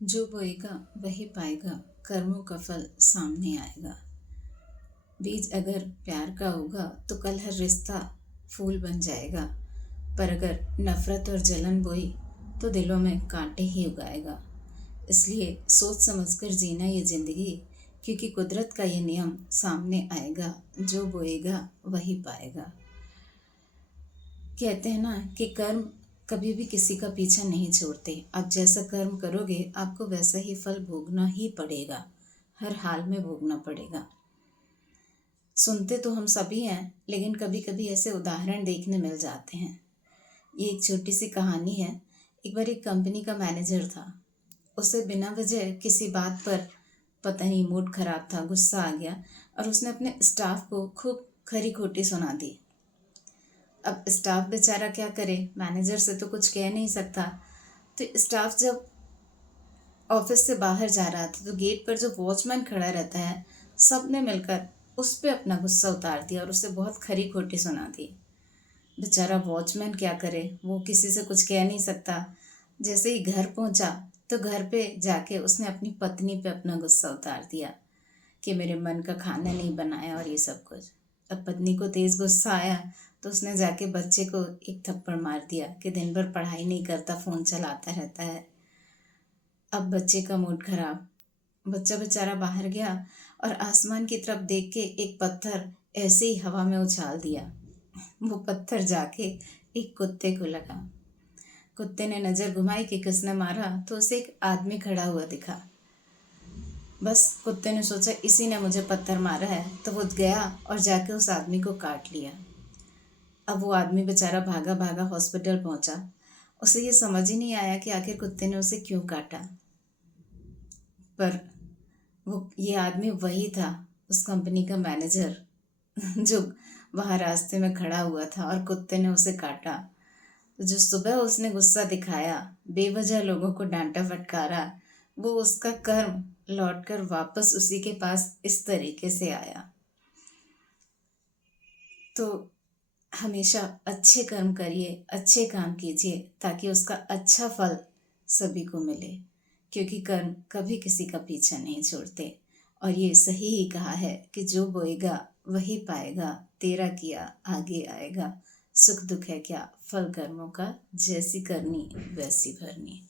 जो बोएगा वही पाएगा, कर्मों का फल सामने आएगा। बीज अगर प्यार का होगा तो कल हर रिश्ता फूल बन जाएगा, पर अगर नफरत और जलन बोई तो दिलों में कांटे ही उगाएगा। इसलिए सोच समझकर जीना ये जिंदगी, क्योंकि कुदरत का ये नियम सामने आएगा, जो बोएगा वही पाएगा। कहते हैं ना कि कर्म कभी भी किसी का पीछा नहीं छोड़ते। आप जैसा कर्म करोगे आपको वैसा ही फल भोगना ही पड़ेगा, हर हाल में भोगना पड़ेगा। सुनते तो हम सभी हैं, लेकिन कभी कभी ऐसे उदाहरण देखने मिल जाते हैं। ये एक छोटी सी कहानी है। एक बार एक कंपनी का मैनेजर था। उसे बिना वजह किसी बात पर पता नहीं मूड खराब था, गुस्सा आ गया और उसने अपने स्टाफ को खूब खरी खोटी सुना दी। अब स्टाफ बेचारा क्या करे, मैनेजर से तो कुछ कह नहीं सकता। तो स्टाफ जब ऑफिस से बाहर जा रहा था तो गेट पर जो वॉचमैन खड़ा रहता है, सब ने मिलकर उस पर अपना गुस्सा उतार दिया और उसे बहुत खरी खोटी सुना दी। बेचारा वॉचमैन क्या करे, वो किसी से कुछ कह नहीं सकता। जैसे ही घर पहुंचा तो घर पे जाके उसने अपनी पत्नी पे अपना गुस्सा उतार दिया कि मेरे मन का खाना नहीं बनाया और ये सब कुछ। अब पत्नी को तेज गुस्सा आया तो उसने जाके बच्चे को एक थप्पड़ मार दिया कि दिन भर पढ़ाई नहीं करता, फ़ोन चलाता रहता है। अब बच्चे का मूड खराब, बच्चा बेचारा बाहर गया और आसमान की तरफ देख के एक पत्थर ऐसे ही हवा में उछाल दिया। वो पत्थर जाके एक कुत्ते को लगा। कुत्ते ने नज़र घुमाई कि किसने मारा तो उसे एक आदमी खड़ा हुआ दिखा। बस कुत्ते ने सोचा इसी ने मुझे पत्थर मारा है, तो वो गया और जाके उस आदमी को काट लिया। अब वो आदमी बेचारा भागा भागा हॉस्पिटल पहुंचा। उसे ये समझ ही नहीं आया कि आखिर कुत्ते ने उसे क्यों काटा। पर वो ये आदमी वही था, उस कंपनी का मैनेजर जो वहाँ रास्ते में खड़ा हुआ था और कुत्ते ने उसे काटा। तो जो सुबह उसने गुस्सा दिखाया, बेवजह लोगों को डांटा फटकारा, वो उसका कर्म लौटकर वापस उसी के पास इस तरीके से आया। तो हमेशा अच्छे कर्म करिए, अच्छे काम कीजिए, ताकि उसका अच्छा फल सभी को मिले, क्योंकि कर्म कभी किसी का पीछा नहीं छोड़ते। और ये सही ही कहा है कि जो बोएगा वही पाएगा, तेरा किया आगे आएगा। सुख दुख है क्या, फल कर्मों का, जैसी करनी वैसी भरनी।